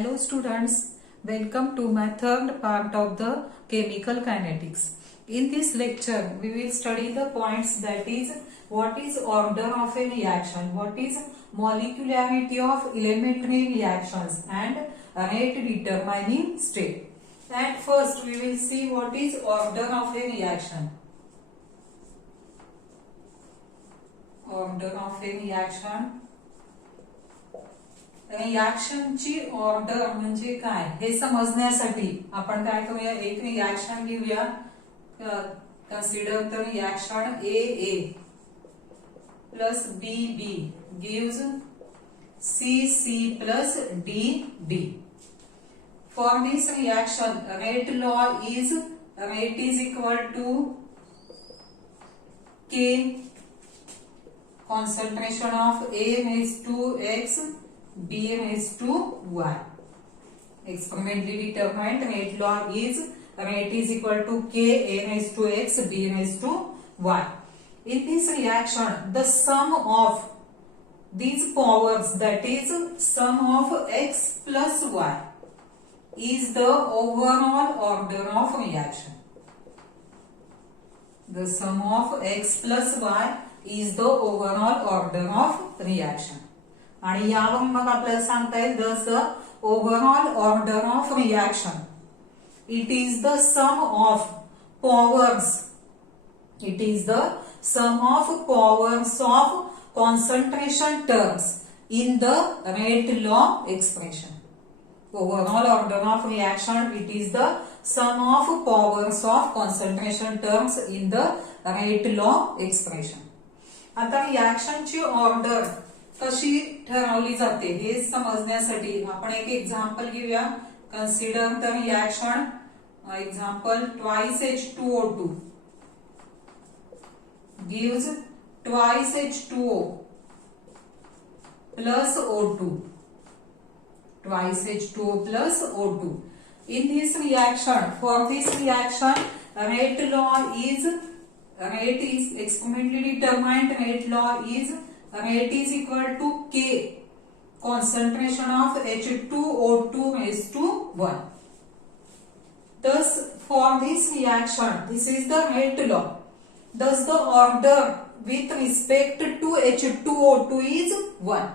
Hello students, welcome to my third part of the chemical kinetics. In this lecture, we will study the points, that is, what is order of a reaction, what is molecularity of elementary reactions and rate determining state. And first we will see what is order of a reaction. Order of a reaction. रिएक्शनची order म्हणजे काय हे समजण्यासाठी आपण काय करूया, एक reaction घेऊया. Consider the reaction AA plus BB gives CC plus DD. For this reaction, rate is equal to K. Concentration of A is to X, B is to Y. Experimentally determined rate is equal to K, A is to X, B is to Y. In this reaction, the sum of these powers, that is sum of X plus Y, is the overall order of reaction. The sum of X plus Y is the overall order of reaction. आणि यावरून मग आपल्याला सांगता येईल thus the overall order of reaction, it is the sum of powers, it is the sum of powers of concentration terms in the rate law expression. Overall order of reaction, it is the sum of powers of concentration terms in the rate law expression. आता रिएक्शनची order कशी ठरवली जाते हे समजण्यासाठी आपण एक example घेऊया. Consider the reaction. Example, twice H2O2 gives twice H2O plus O2. Twice H2O plus O2. In this reaction, for this reaction, rate is experimentally determined. Rate is equal to K. Concentration of H2O2 is to 1. Thus, for this reaction, this is the rate law. Thus, the order with respect to H2O2 is 1.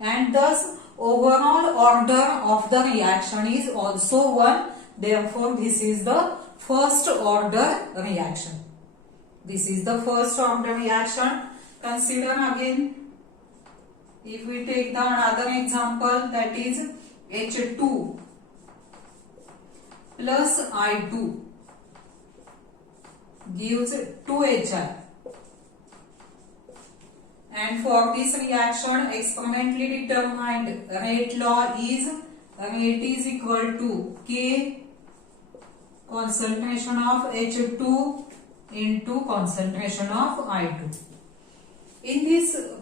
And thus, overall order of the reaction is also 1. Therefore, this is the first order reaction. This is the first order reaction. Consider again, if we take the another example, that is H2 plus I2 gives 2HI. And for this reaction, experimentally determined rate is equal to K concentration of H2 into concentration of I2.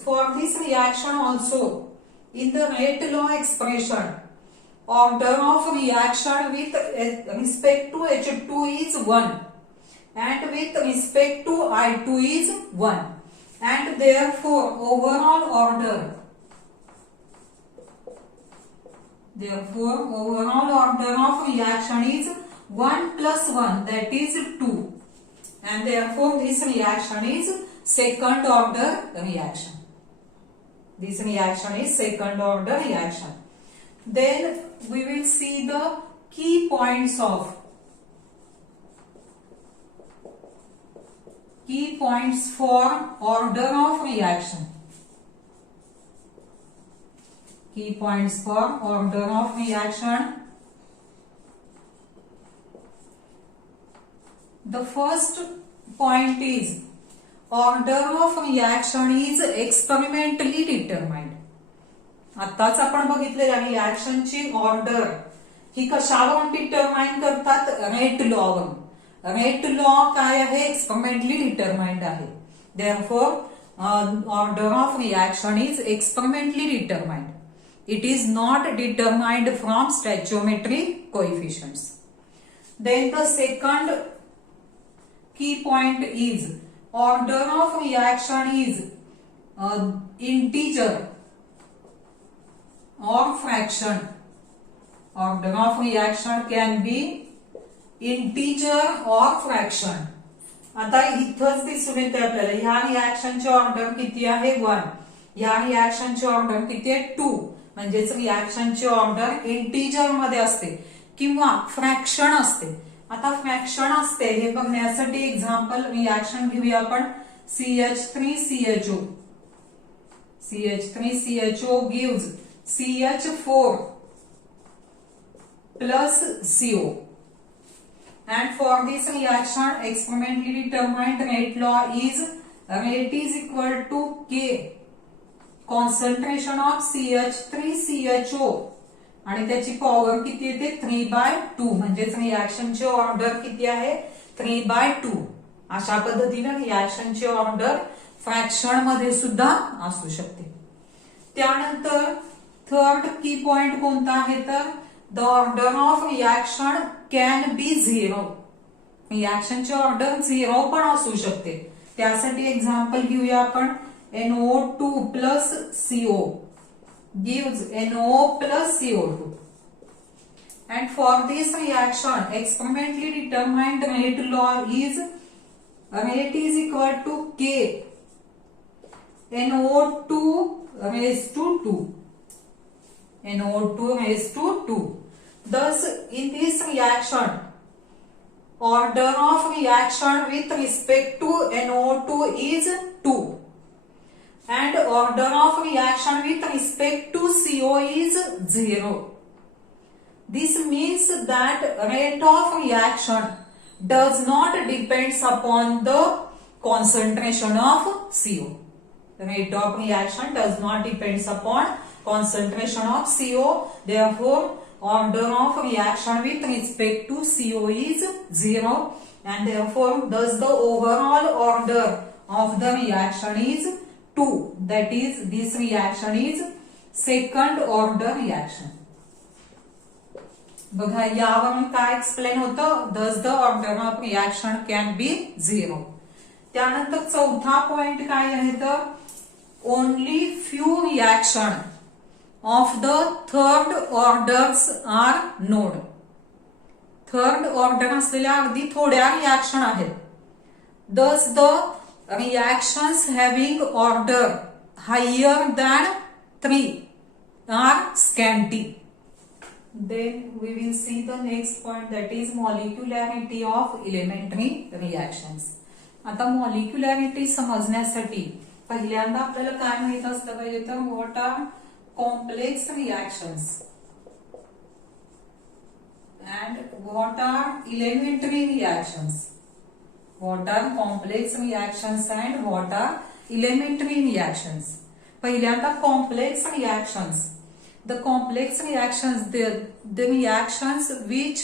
For this reaction also, in the rate law expression, order of reaction with respect to H2 is 1 and with respect to I2 is 1, and therefore overall order of reaction is 1 plus 1, that is 2, and therefore this reaction is second order reaction. This reaction is second order reaction. Then we will see the key points for order of reaction. Key points for order of reaction. The first point is order of reaction is experimentally determined. आताच आपण बघितलेल्या रिएक्शनची order ही कशावरून determine करतात? Rate लॉवरून. Rate law काय आहे? Experimentally determined आहे. Therefore order of reaction is experimentally determined. It is not determined from stoichiometric coefficients. Then the second key point is order of reaction is integer or fraction. order of reaction can be integer or fraction. आता इथंच दिसून येते आपल्याला ह्या रिॲक्शनची order किती आहे 1, ह्या रिॲक्शनची order किती आहे 2, म्हणजेच रिॲक्शनची ऑर्डर इंटीजर मध्ये असते किंवा फ्रॅक्शन असते. आता फ्रॅक्शन असते हे बघण्यासाठी एक्झाम्पल रिॲक्शन घेऊया आपण. CH3CHO. CH3CHO gives CH4 plus CO. And for this reaction, experimentally determined rate law is equal to K concentration of CH3CHO आणि त्याची पॉवर किती येते 3/2, म्हणजेच रिॲक्शनची ऑर्डर किती आहे 3/2. अशा पद्धतीने रिॲक्शनची ऑर्डर फ्रॅक्शन मध्ये सुद्धा असू शकते. त्यानंतर थर्ड की पॉइंट कोणता आहे तर the order of reaction can be 0. रिॲक्शनची ऑर्डर 0 पण असू शकते. त्यासाठी एक्झाम्पल घेऊया आपण. NO2 plus CO gives NO plus CO2. And for this reaction, experimentally determined rate law rate is equal to K NO2 raised to 2. NO2 raised to 2. Thus, in this reaction, order of reaction with respect to NO2 is 2. And order of reaction with respect to CO is 0. This means that rate of reaction does not depends upon the concentration of CO. Rate of reaction does not depends upon concentration of CO. Therefore, order of reaction with respect to CO is 0, and therefore, thus the overall order of the reaction is 2. That is, this reaction is second order reaction. बघा यावरून काय explain होतं. thus the order of reaction can be 0. त्यानंतर चौथा point काय आहे तर only few reaction of the third orders are known. Third order असलेल्या अगदी थोड्या रिॲक्शन आहेत. thus the reactions having order higher than 3 are scanty. Then we will see the next point, that is molecularity of elementary reactions. आता molecularity समजण्यासाठी पहिल्यांदा आपल्याला काय माहित असलं पाहिजे तर what are complex reactions and what are elementary reactions. What are complex reactions and what are elementary reactions. पहिल्यांदा complex reactions. The complex reactions, the reactions which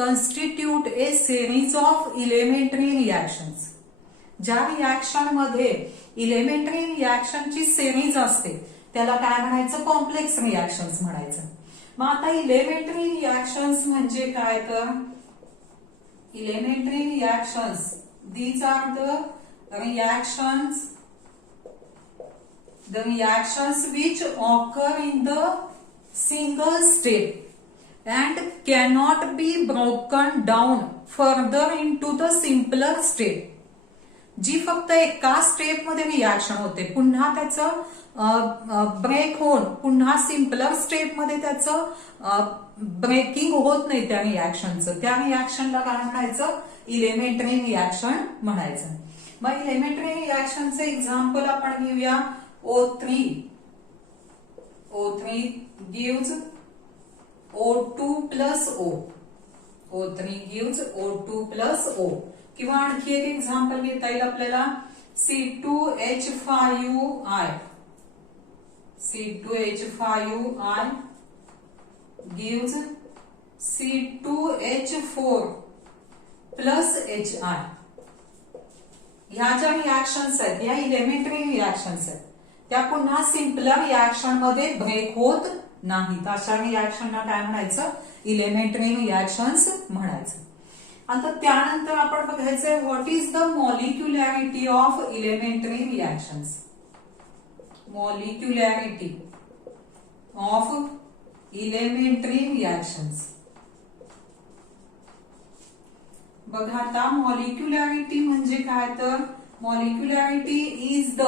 constitute a series of elementary reactions. ज्या reaction मध्ये elementary reaction ची series असते त्याला काय म्हणायचं complex reactions म्हणायचं. मग आता इलेमेंटरी रिॲक्शन्स म्हणजे काय तर elementary reactions these are the reactions which occur in the single step and cannot be broken down further into the simpler step. जी फक्त एका स्टेप मध्ये रिॲक्शन होते पुन्हा त्याचं ब्रेक होऊन पुन्हा सिम्पलर स्टेप मध्ये त्याचं ब्रेकिंग होत नाही त्या रिॲक्शनचं. त्या रिॲक्शनला काय म्हणायचं इलेमेंटरी रिॲक्शन म्हणायचं. मग इलेमेंटरी रिॲक्शनचं एक्झाम्पल आपण घेऊया. O3 gives O2 plus O. O3 gives O2 plus O. किंवा आणखी एक एक्झाम्पल घेता येईल आपल्याला. C2H5I. C2H5I gives C2H4 plus HI. ह्या ज्या रिॲक्शन्स आहेत या इलेमेंटरी रिॲक्शन्स आहेत त्या पुन्हा सिम्पलर रिॲक्शन मध्ये ब्रेक होत नाहीत. अशा रिॲक्शनला काय म्हणायचं इलेमेंटरी रिॲक्शन्स म्हणायचं. आता त्यानंतर आपण बघायचंय what is the molecularity of elementary reactions. Molecularity of elementary reactions. बघा आता मॉलिक्युलॅरिटी म्हणजे काय तर molecularity is the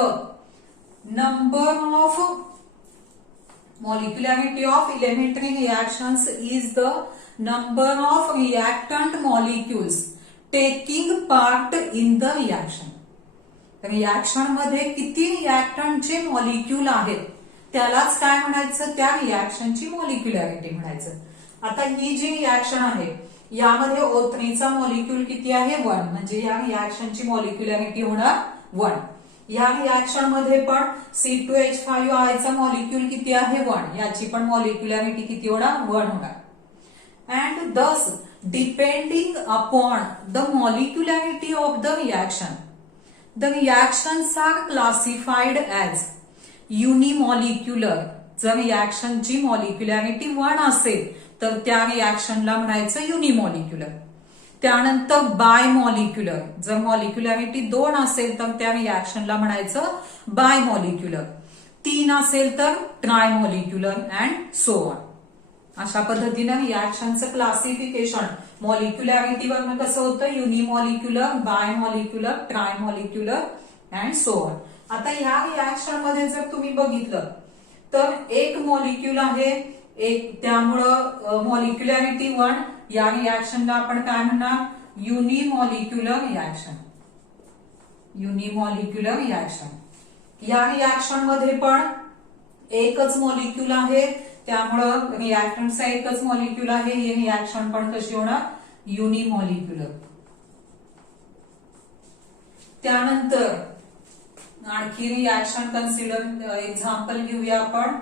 number of molecularity of elementary reactions is the number of reactant molecules taking part in the reaction. Reaction मध्ये किती रिएक्टंटचे molecule आहेत त्यालाच काय म्हणायचं, त्या रिएक्शनची मॉलिक्युलॅरिटी म्हणायचं. आता ही जी रिएक्शन आहे यामध्ये O3 चा मॉलिक्यूल किती आहे 1, म्हणजे या रिएक्शनची मॉलिक्युलॅरिटी होणार 1. या रिएक्शन मध्ये पण C2H5 चा मॉलिक्यूल किती आहे 1, याची पण मॉलिक्युलॅरिटी किती होणार 1 होणार. And thus depending upon the molecularity of the reaction the reactions are classified as unimolecular. जर रिएक्शनची मॉलिक्युलॅरिटी 1 असेल तर त्या रिएक्शनला म्हणायचं युनिमॉलिक्युलर. त्यानंतर बाय मॉलिक्युलर, जर मॉलिक्युलॅरिटी 2 असेल तर त्या रिएक्शनला म्हणायचं बाय मॉलिक्युलर. 3 असेल तर trimolecular and so on. अशा पद्धतीनं रिएक्शनचं क्लासिफिकेशन मॉलिक्युलॅरिटीवरनं कसं होतं, unimolecular, bimolecular, trimolecular and so on. आता ह्या रिएक्शन मध्ये जर तुम्ही बघितलं तर एक मॉलिक्यूल आहे एक, त्यामुळं मॉलिक्युलॅरिटी 1. या रिएक्शनला आपण काय म्हणणार, युनिमॉलिक्युलर रिएक्शन. युनिमॉलिक्युलर रिएक्शन. या रिएक्शन मध्ये पण एकच मॉलिक्यूल आहे त्यामुळं रिएक्टंटचा एकच मॉलिक्यूल आहे, ही रिएक्शन पण कशी होणार, युनिमॉलिक्युलर. त्यानंतर आणखी रिएक्शन कन्सिडर एक्झाम्पल घेऊया आपण.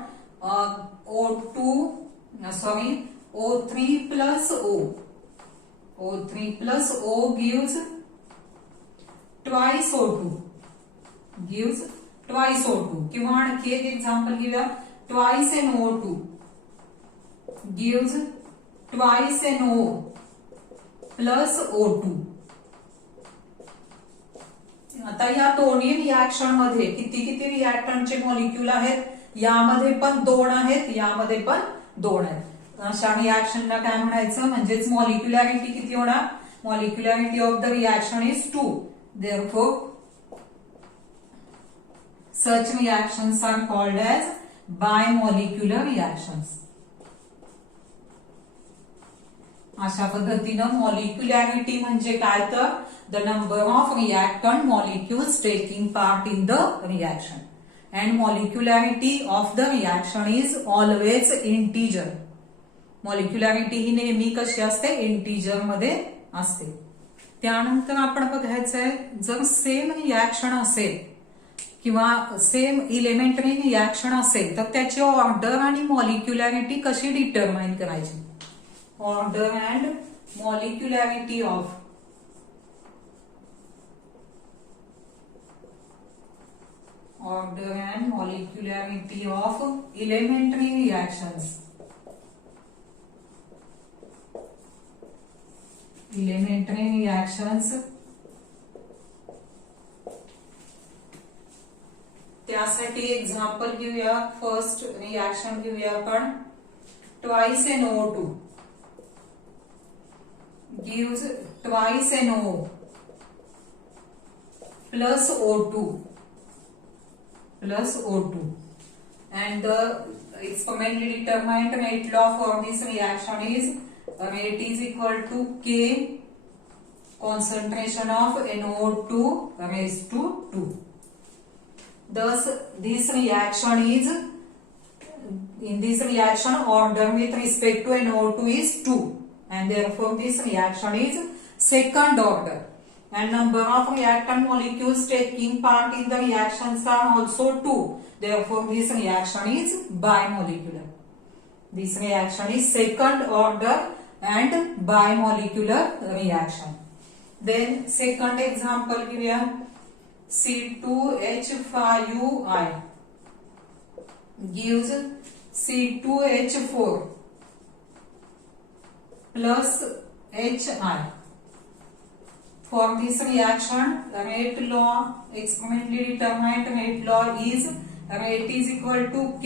O3 plus O. O3 plus O gives twice O2. Gives twice O2. किंवा आणखी एक एक्झाम्पल घेऊया. Twice NO2 gives twice NO plus O2. आता या दोन्ही रिएक्शन मध्ये किती किती रिएक्टंटचे मॉलिक्यूल आहेत, यामध्ये पण 2 आहेत, यामध्ये पण 2 आहेत. अशा रिएक्शनला काय म्हणायचं, म्हणजेच मॉलिक्युलॅरिटी किती होणार, molecularity of the reaction is 2. Therefore such reactions are called as bimolecular reactions. अशा पद्धतीनं मॉलिक्युलॅरिटी म्हणजे काय तर the number of reactant molecules taking part in the reaction. And molecularity of the reaction is always integer. Molecularity ही नेहमी कशी असते, integer मध्ये असते. त्यानंतर आपण बघायचंय, जर सेम रिएक्शन असेल किंवा सेम इलेमेंटरी रिएक्शन असेल तर त्याची ऑर्डर आणि मॉलिक्युलॅरिटी कशी डिटरमाइन करायची. Order and molecularity of elementary reactions. Elementary reactions. त्यासाठी एक्झाम्पल घेऊया. फर्स्ट रिएक्शन घेऊया आपण. Twice NO2 gives twice NO plus O2 plus O2, and the experimentally determined rate law for this reaction is rate is equal to K concentration of NO2 raised to 2. Thus this reaction is, in this reaction order with respect to NO2 is 2, and therefore this reaction is second order. And number of reactant molecules taking part in the reactions are also 2. Therefore, this reaction is bimolecular. This reaction is second order and bimolecular reaction. Then second example here, C2H5 gives C2H4 plus HI. For this reaction, rate law, experimentally determined rate law is rate is equal to K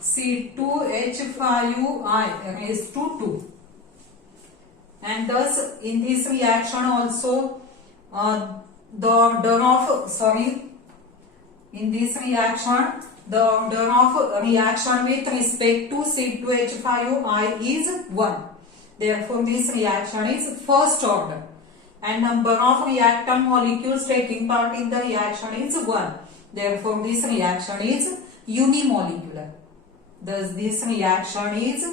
C2H5I raised to 2. And thus in this reaction also the order of in this reaction the order of reaction with respect to C2H5I is 1. Therefore this reaction is first order, and number of reactant molecules taking part in the reaction is 1. Therefore this reaction is unimolecular. Thus this reaction is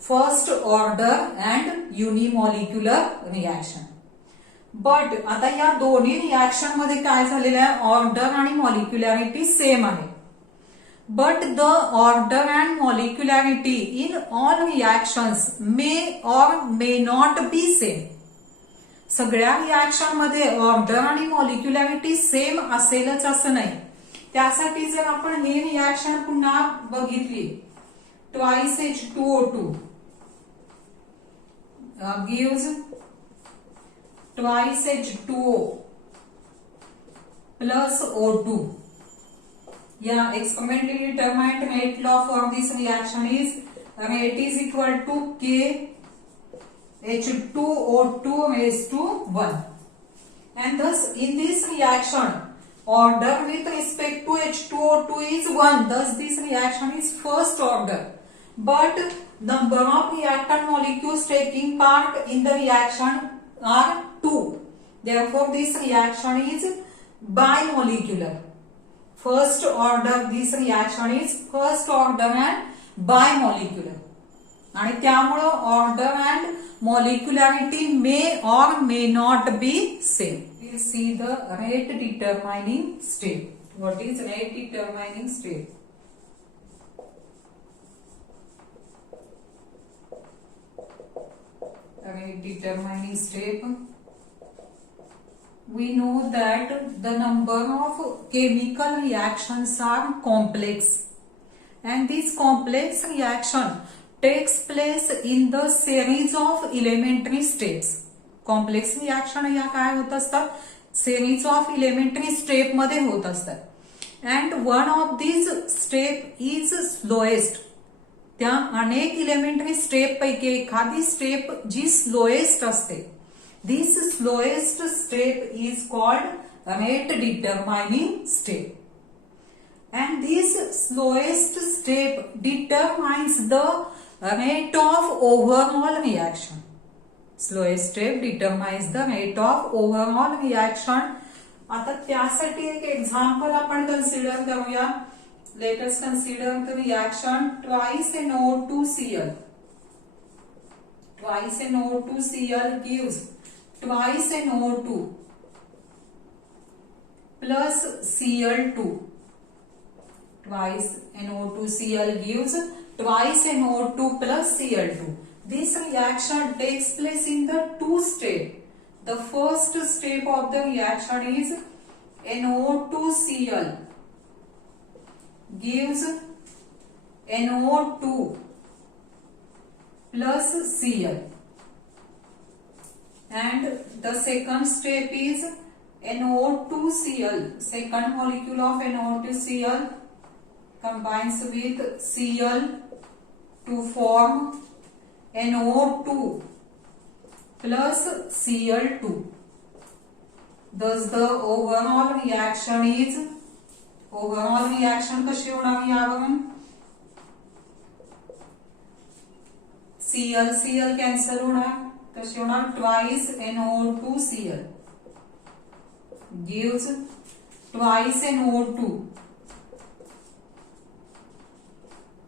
first order and unimolecular reaction. But आता या दोन्ही reaction मध्ये काय झालेलं आहे, order आणि molecularity same आहे. But the order and molecularity in all reactions may or may not be same. सगळ्या रिएक्शन मध्ये ऑर्डर आणि मॉलिक्युलॅरिटी सेम असेलच असं नाही. त्यासाठी जर आपण हे रिएक्शन पुन्हा बघितली, twice H2O2 gives twice H2O plus O2. Yeah, experimentally determined rate law for this reaction is rate is equal to K H2O2 raised to 1. And thus in this reaction order with respect to H2O2 is 1. Thus this reaction is first order. But number of reactant molecules taking part in the reaction are 2. Therefore this reaction is bimolecular. First order, this reaction is first order and bimolecular. आणि त्यामुळे order and molecularity may or may not be same. We see the rate determining state. What is rate determining state? Rate determining state. We know that the number of chemical reactions are complex, and this complex reaction takes place in the series of elementary steps. Complex reaction या काय होत असतात, series of elementary step मध्ये होत असतात. And one of these step is slowest. त्या अनेक elementary step पैकी एखादी स्टेप जी स्लोएस्ट असते, this slowest step is called rate determining step. And this slowest step determines the rate of overall reaction. Slowest step determines the rate of overall reaction. आता त्यासाठी एक example आपण consider करूया. Let us consider the reaction twice NO2Cl. Twice NO2Cl gives twice NO2 plus Cl2. Twice NO2Cl gives twice NO2 plus Cl2. This reaction takes place in the two steps. The first step of the reaction is NO2Cl gives NO2 plus Cl, and the second step is NO2Cl. Second molecule of NO2Cl combines with Cl to form NO2 plus Cl2. Thus the overall reaction कशी होणार यावरून, Cl cancel होणार, कशी होणार, twice NO2Cl gives twice NO2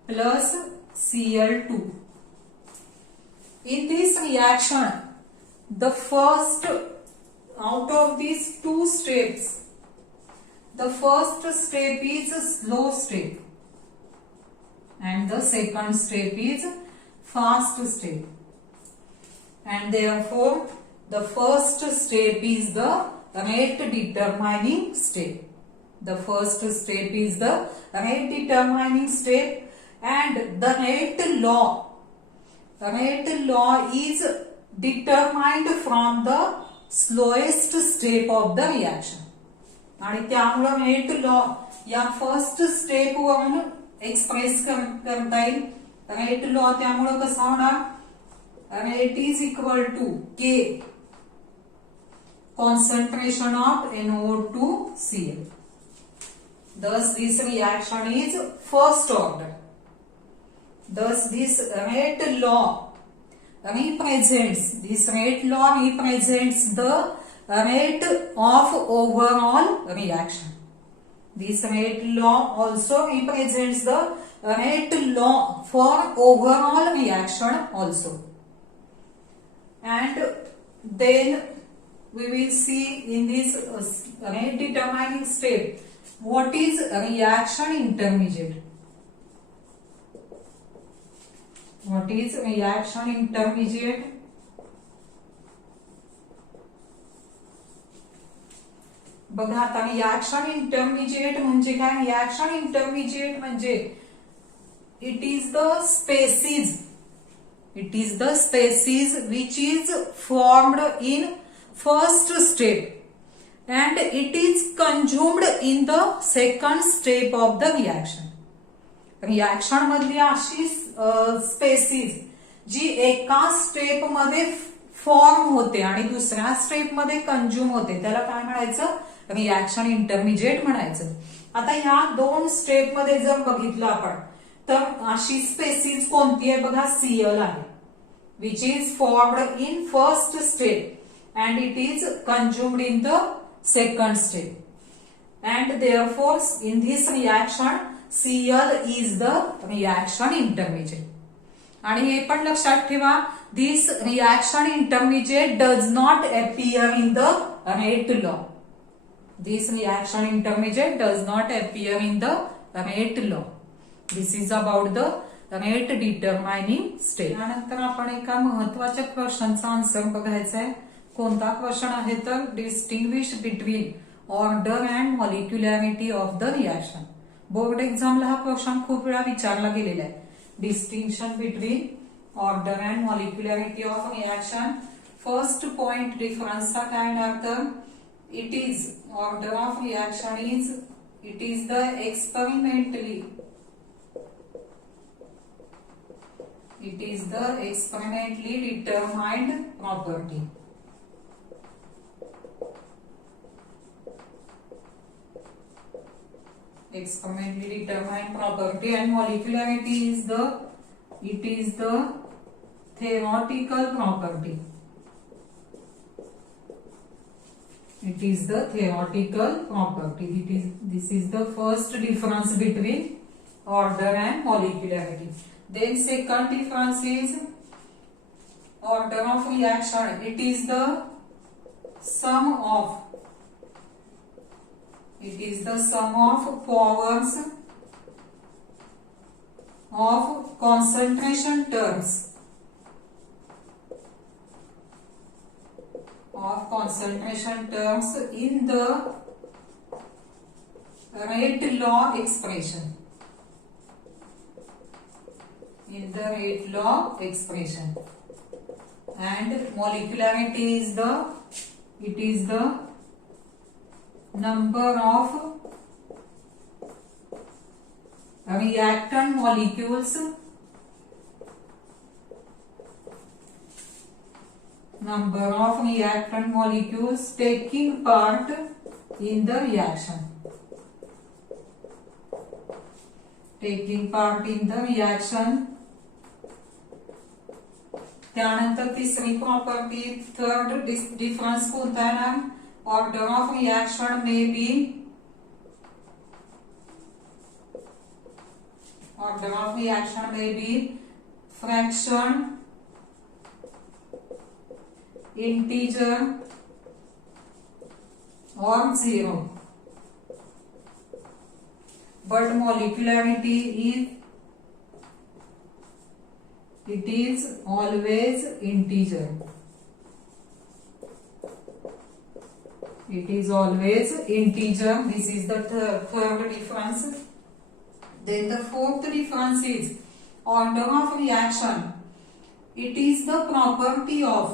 plus Cl2. In this reaction, the first out of these two steps, the first step is slow step and the second step is fast step, and therefore the first step is the rate determining step. The first step is the rate determining step, and the rate law is determined from the slowest step of the reaction. आणि त्यामुळे rate law या first step वरून express करता येईल. Rate law त्यामुळे कसा होणार, rate is equal to के concentration of NO2Cl. Thus this reaction is first order. Thus this rate law represents the rate of overall reaction. This rate law also represents the rate law for overall reaction also. And then we will see in this rate determining step what is reaction intermediate. What is reaction intermediate? बघा आता reaction intermediate म्हणजे काय. Reaction intermediate म्हणजे it is the species which is formed in first step and it is consumed in the second step of the reaction. Reaction मधली अशी species जी एका step मध्ये form होते आणि दुसऱ्या स्टेप मध्ये कंझ्युम होते त्याला काय म्हणायचं, रिएक्शन इंटरमिजिएट म्हणायचं. आता ह्या दोन स्टेप मध्ये जर बघितलं आपण तर अशी स्पेसीज कोणती आहे बघा, Cl आहे, which is formed in first step and it is consumed in the second step, and therefore in this reaction Cl is the reaction intermediate. आणि हे पण लक्षात ठेवा, this reaction intermediate does not appear in the rate law. This reaction intermediate does not appear in the rate law. This is about the rate determining step. त्यानंतर आपण एका महत्वाच्या क्वेश्चनचा answer बघायचा आहे. कोणता क्वेश्चन आहे तर distinguish between order and molecularity of the reaction. Board एक्झामला हा क्वेश्चन खूप वेळा विचारला गेलेला आहे. Distinction between order and molecularity of reaction. First point डिफरन्सचा काय येणार तर it is order of reaction it is the experimentally determined property. Experimentally determined property, and molecularity is the theoretical property. It is the theoretical property. This is the first difference between order and molecularity. Then second difference is order of reaction. It is the sum of powers of concentration terms in the rate law expression. And molecularity is the number of reactant molecules taking part in the reaction. त्यानंतर तिसरी property, third difference कोणता आहे ना, order of reaction may be fraction, integer और zero, but molecularity is always integer. This is the third difference. Then the fourth difference is order of reaction. It is the property of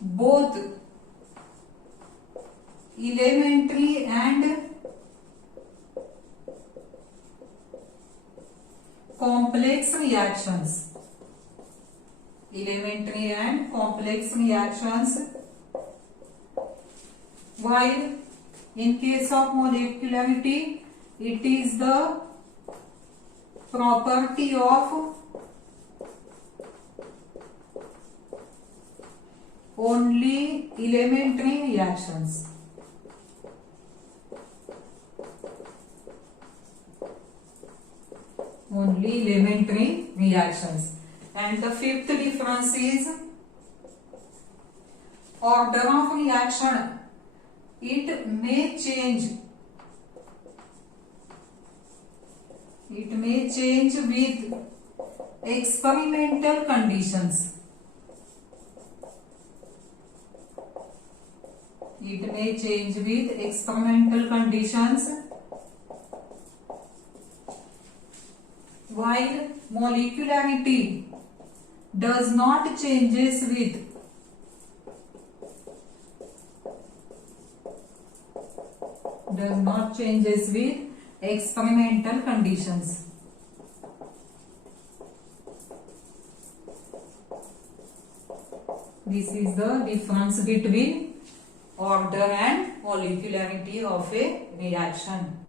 both elementary and complex reactions. Elementary and complex reactions. While in case of molecularity, it is the property of only elementary reactions. Only elementary reactions. And the fifth difference is order of reaction. It may change. It may change with experimental conditions. It may change with experimental conditions. While molecularity does not changes with experimental conditions. This is the difference between order and molecularity of a reaction.